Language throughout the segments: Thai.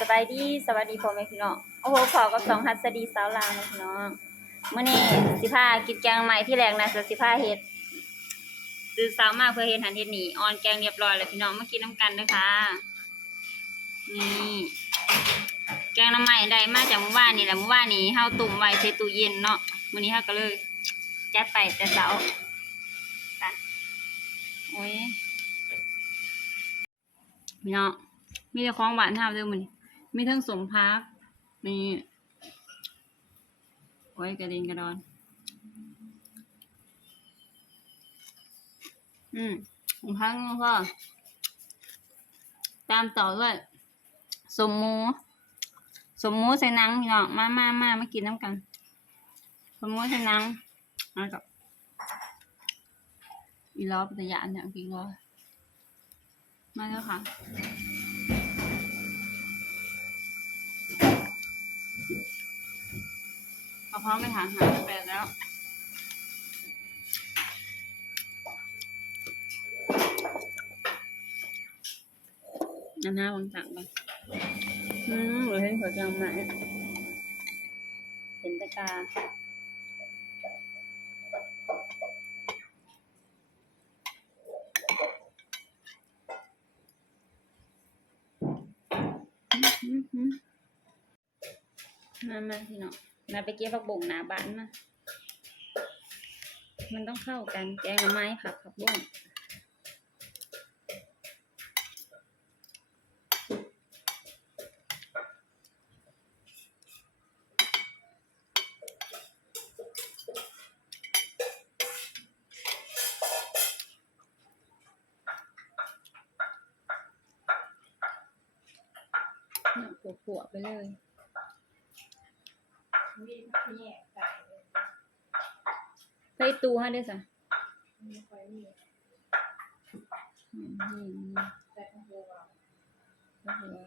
สบายดีสวัสดีพ่อแม่พี่น้องโอ้โหขอกับสองฮัสดีสาวลาวนะพี่น้องมื้อนี้สิพากินแกงใหม่ที่แรกนะสิพาเฮ็ดตื่นเช้ามากเพื่อเฮ็ดหันเฮ็ดนี่ออนแกงเรียบร้อยแล้วพี่น้องมากินน้ำกันเด้อค่ะนี่แกงน้ำใหม่ได้มาจากเมื่อวานนี่แหละเมื่อวานนี้เฮาตุ่มไว้ใส่ตู้เย็นเนาะมื้อนี้เฮาก็เลยจัดไปแต่เช้าค่ะโอ้ยพี่น้องมีแต่ของหวานห้ามเด้อมัน มีทั้งสมพักนี่โอ้ยกระเด็นกระดอน อืมสมพักแล้วก็ ตามต่อด้วยสมมู สมมูใส่นังพี่น้องมามามามากินน้ำกัน สมมูใส่นังแล้วก็อีล้อปัตยานอย่างกี่ล้อมาแล้วค่ะ พอพร้อมไปหาหาแปดแล้วอันหน้าวางสั่งไปอืมหรือเห็นหัวจังไหมเห็นตะกาอืมอืมมามาพี่น้อง มาไปเก็บผักบุ้งหนาบ้านมามันต้องเข้ากัน แกงไม้ผักผักบุ้งเนี่ยผัวไปเลย มีผักแยกใส่เลยไปตูฮะเด้อสะไม่ค่อยมีอืมนี่นี่ใส่ข้าวโพดผักหัว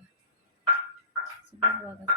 สปาหัวกระ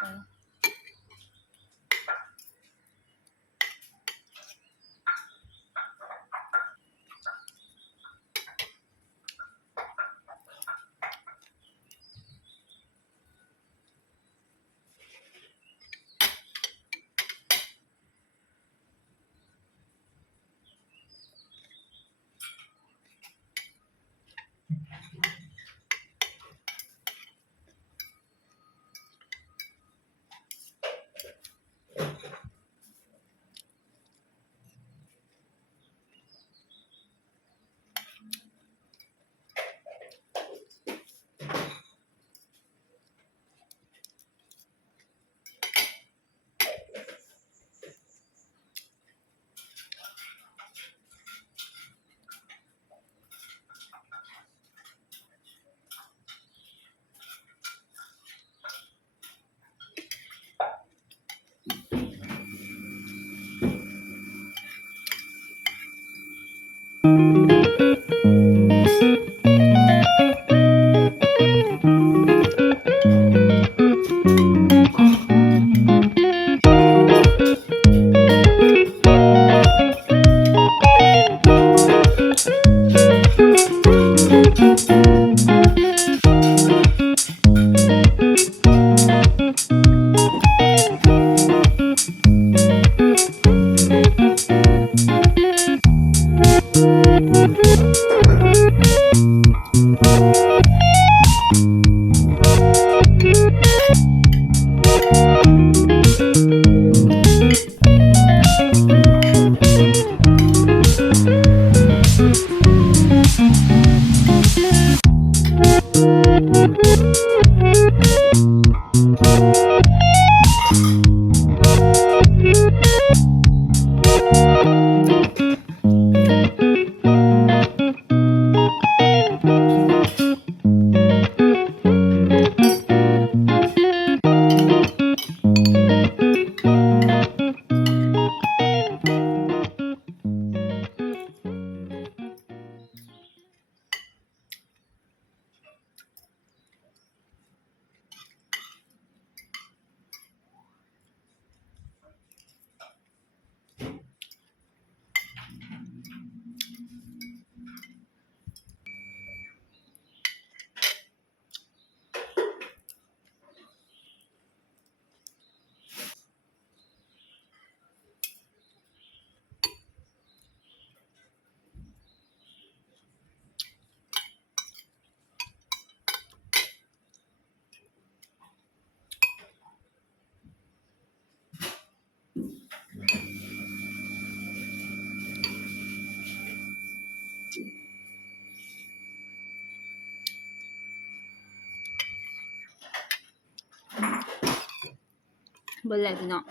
boleh tu nak.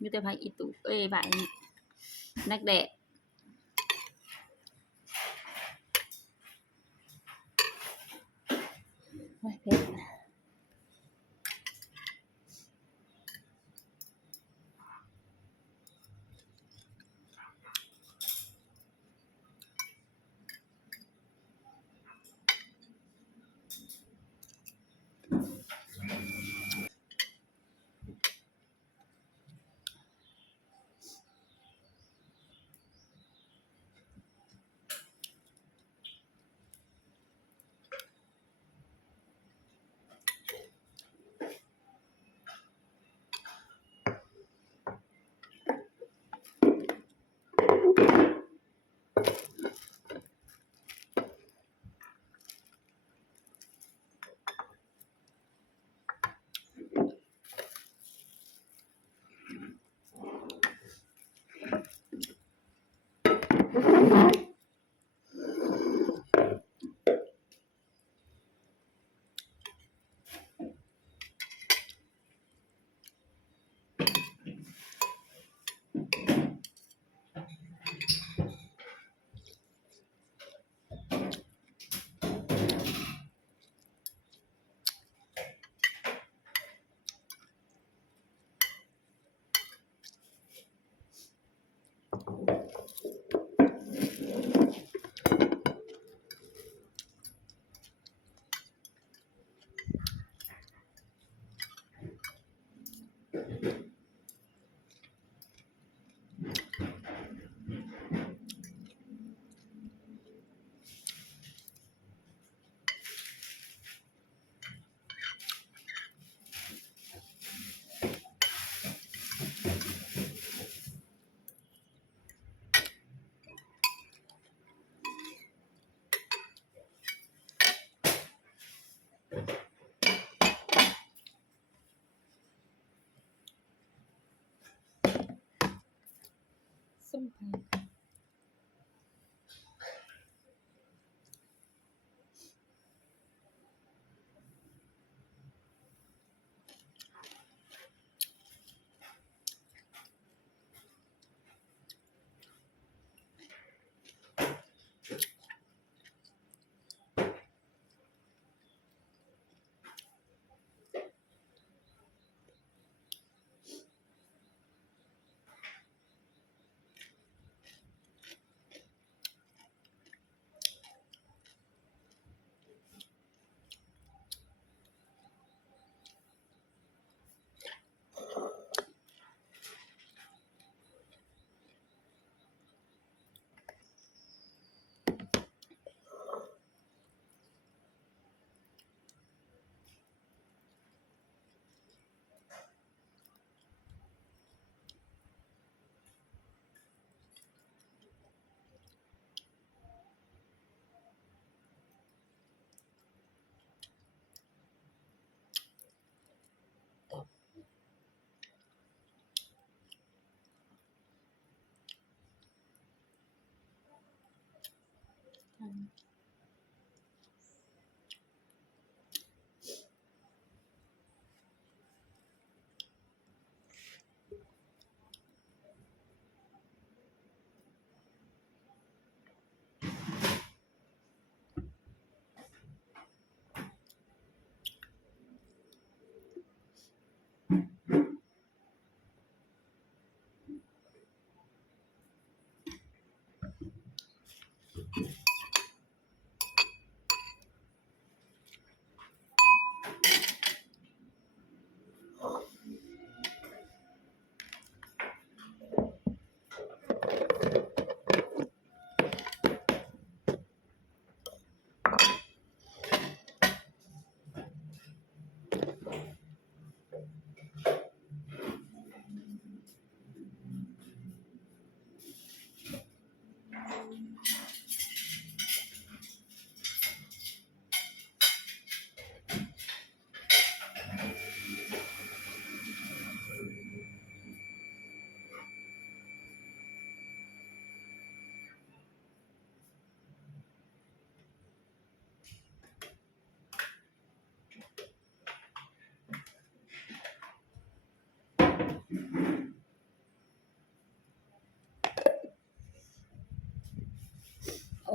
phải pakai itu. Eh, baik. nách dek.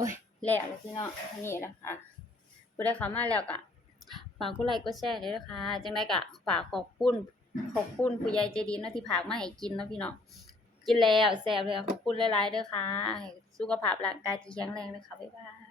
ใส่แล้วแล้วพี่น้องทีนี้นะคะผู้ได้เข้ามาแล้วก็ฝากกดไลค์กดแชร์ด้วยนะคะจังไดก็ฝากขอบคุณขอบคุณผู้ใหญ่ใจดีเนาะที่พากมาให้กินเนาะพี่น้องกินแล้วแซ่บเลยขอบคุณหลายๆเด้อค่ะ สุขภาพร่างกายที่แข็งแรงเลยค่ะบ๊ายบาย